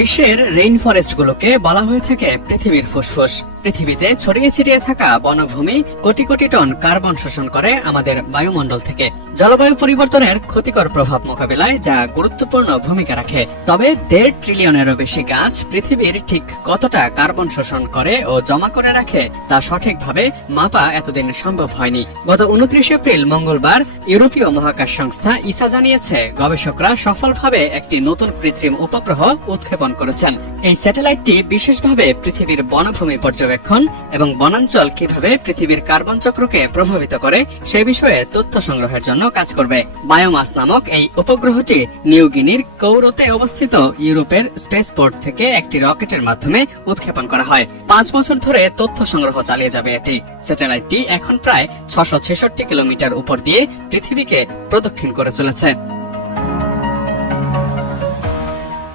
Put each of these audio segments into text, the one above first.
বিশ্বের রেইন ফরেস্টগুলোকে বলা হয়ে থাকে পৃথিবীর ফুসফুস। পৃথিবীতে ছড়িয়ে ছিটিয়ে থাকা বনভূমি কোটি কোটি টন কার্বন শোষণ করে আমাদের বায়ুমণ্ডল থেকে। জলবায়ু পরিবর্তনের ক্ষতিকর প্রভাব মোকাবিলায় যা গুরুত্বপূর্ণ ভূমিকা রাখে। তবে দেড় ট্রিলিয়নেরও বেশি গাছ পৃথিবীর ঠিক কতটা কার্বন শোষণ করে ও জমা করে রাখে তা সঠিকভাবে মাপা এতদিন সম্ভব হয়নি। গত উনত্রিশ এপ্রিল মঙ্গলবার ইউরোপীয় মহাকাশ সংস্থা ইসা জানিয়েছে, গবেষকরা সফলভাবে একটি নতুন কৃত্রিম উপগ্রহ উৎক্ষেপণ করেছেন। এই স্যাটেলাইটটি বিশেষভাবে পৃথিবীর বনভূমি পর্যবেক্ষণ এবং বনাঞ্চল কীভাবে পৃথিবীর কার্বন চক্রকে প্রভাবিত করে সে বিষয়ে তথ্য সংগ্রহের জন্য কাজ করবে। বায়োমাস নামক এই উপগ্রহটি নিউগিনির কৌরতে অবস্থিত ইউরোপের স্পেসপোর্ট থেকে একটি রকেটের মাধ্যমে উৎক্ষেপণ করা হয়। পাঁচ বছর ধরে তথ্য সংগ্রহ চালিয়ে যাবে এটি। স্যাটেলাইটটি এখন প্রায় ছশো কিলোমিটার উপর দিয়ে পৃথিবীকে প্রদক্ষিণ করে চলেছে।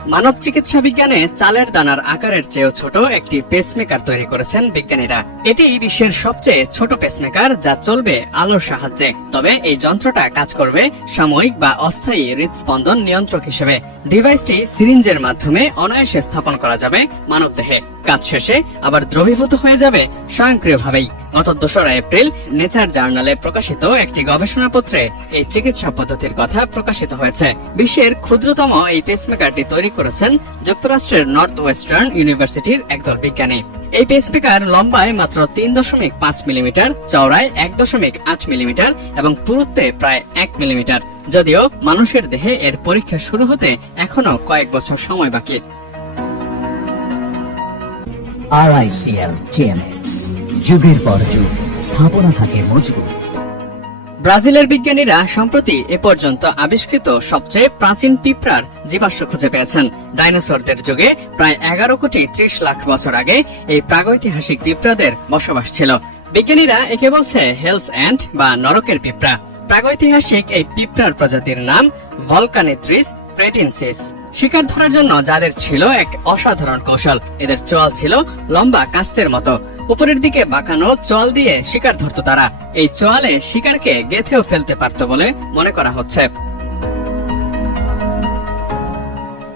মানব চিকিৎসা বিজ্ঞানে চালের দানার আকারের চেয়েও ছোট একটি পেসমেকার তৈরি করেছেন বিজ্ঞানীরা। এটি বিশ্বের সবচেয়ে ছোট পেসমেকার যা চলবে আলোর সাহায্যে। তবে এই যন্ত্রটা কাজ করবে সাময়িক বা অস্থায়ী হৃদস্পন্দন নিয়ন্ত্রক হিসেবে। ডিভাইসটি সিরিঞ্জের মাধ্যমে অনায়াসে স্থাপন করা যাবে মানবদেহে। কাজ শেষে আবার দ্রবীভূত হয়ে যাবে স্বয়ংক্রিয়ভাবেই। গত দোসরা এপ্রিল নেচার জার্নালে প্রকাশিত একটি গবেষণাপত্রে এই চিকিৎসা পদ্ধতির কথা প্রকাশিত হয়েছে। বিশ্বের ক্ষুদ্রতম এই পেসমেকারটি তৈরি করেছেন যুক্তরাষ্ট্রের নর্থ ওয়েস্টার্ন ইউনিভার্সিটির একদল বিজ্ঞানী। এই পেসমেকার লম্বায় মাত্র তিন দশমিক পাঁচ মিলিমিটার, চওড়ায় এক দশমিক আট মিলিমিটার এবং পুরুত্বে প্রায় এক মিলিমিটার। যদিও মানুষের দেহে এর পরীক্ষা শুরু হতে এখনও কয়েক বছর সময় বাকি। আরআইসিএল টিএমএক্স যুগের পর যুগ, স্থাপনা থাকে মজবুত। ব্রাজিলের বিজ্ঞানীরা সম্প্রতি এ পর্যন্ত আবিষ্কৃত সবচেয়ে প্রাচীন পিঁপড়ার জীবাশ্ম খুঁজে পেয়েছেন। ডাইনোসরদের যুগে প্রায় এগারো কোটি ত্রিশ লাখ বছর আগে এই প্রাগৈতিহাসিক পিঁপড়াদের বসবাস ছিল। বিজ্ঞানীরা একে বলছে হেলস অ্যান্ড বা নরকের পিঁপড়া। প্রাগৈতিহাসিক এই পিঁপড়ার প্রজাতির নাম ভলকানেত্রিস প্রেটিনসিস। শিকার ধরার জন্য যাদের ছিল এক অসাধারণ কৌশল। এদের চল ছিল লম্বা কাস্তের মতো। উপরের দিকে বাঁকানো চল দিয়ে শিকার ধরত তারা। এই চোয়ালে শিকারকে গেথেও ফেলতে পারত বলে মনে করা হচ্ছে।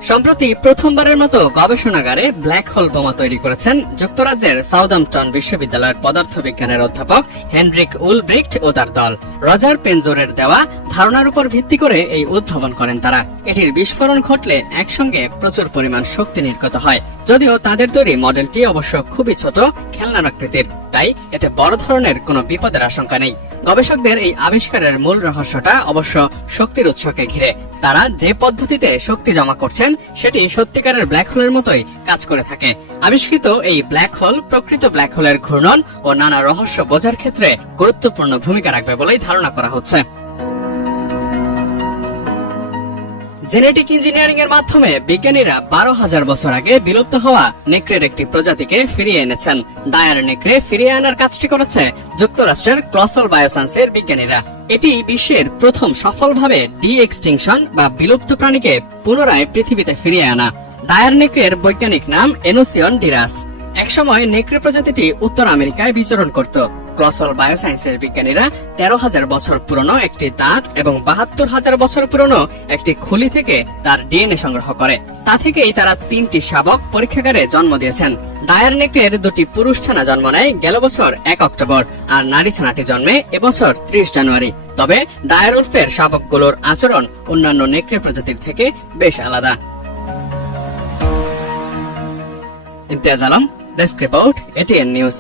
সম্প্রতি প্রথমবারের মতো গবেষণাগারে ব্ল্যাক হোল বোমা তৈরি করেছেন যুক্তরাজ্যের সাউদাম্পটন বিশ্ববিদ্যালয়ের পদার্থবিজ্ঞানের অধ্যাপক হেনরিক উলব্রিক্ট ও তার দল। রজার পেনজোরের দেওয়া ধারণার উপর ভিত্তি করে এই উদ্ভাবন করেন তারা। এটির বিস্ফোরণ ঘটলে একসঙ্গে প্রচুর পরিমাণ শক্তি নির্গত হয়। যদিও তাদের তৈরি মডেলটি অবশ্য খুবই ছোট, খেলনার আকৃতির। তাই এতে বড় ধরনের কোনো বিপদের আশঙ্কা নেই। গবেষকদের এই আবিষ্কারের মূল রহস্যটা অবশ্য শক্তির উৎসকে ঘিরে। তারা যে পদ্ধতিতে শক্তি জমা করছেন, সেটি সত্যিকারের ব্ল্যাক হোলের মতোই কাজ করে থাকে। আবিষ্কৃত এই ব্ল্যাক হোল প্রকৃত ব্ল্যাক হোলের ঘূর্ণন ও নানা রহস্য বোঝার ক্ষেত্রে গুরুত্বপূর্ণ ভূমিকা রাখবে বলেই ধারণা করা হচ্ছে। জেনেটিক ইঞ্জিনিয়ারিং এর মাধ্যমে বিজ্ঞানীরা বারো হাজার বছর আগে বিলুপ্ত হওয়া নেকড়ের একটি প্রজাতিকে ফিরিয়ে এনেছেন। ডায়ার নেকড়ে ফিরিয়ে আনার কাজটি করেছে যুক্তরাষ্ট্রের ক্লসল বায়োসান্সের বিজ্ঞানীরা। এটি বিশ্বের প্রথম সফলভাবে ডি এক্সটিংশন বা বিলুপ্ত প্রাণীকে পুনরায় পৃথিবীতে ফিরিয়ে আনা। ডায়ার নেকড়ের বৈজ্ঞানিক নাম এনোসিয়ন ডিরাস। একসময় নেকড়ে প্রজাতিটি উত্তর আমেরিকায় বিচরণ করত। ক্লসল বায়োসায়েন্সের বিজ্ঞানীরা তেরো হাজার বছর পুরনো একটি দাঁত এবং বাহাত্তর হাজার বছর পুরনো একটি খুলি থেকে তার ডিএনএ সংগ্রহ করে। তা থেকেই তারা তিনটি শাবক পরীক্ষাগারে জন্ম দিয়েছেন। ডায়ার নেকড়ের দুটি পুরুষ ছানা জন্ম নেয় গেল বছর এক অক্টোবর আর নারী ছানাটি জন্মে এবছর ত্রিশ জানুয়ারি। তবে ডায়ার উল্ফের শাবকগুলোর আচরণ অন্যান্য নেকড়ে প্রজাতির থেকে বেশ আলাদা। Imtiaz Alam, desk report, ATN news.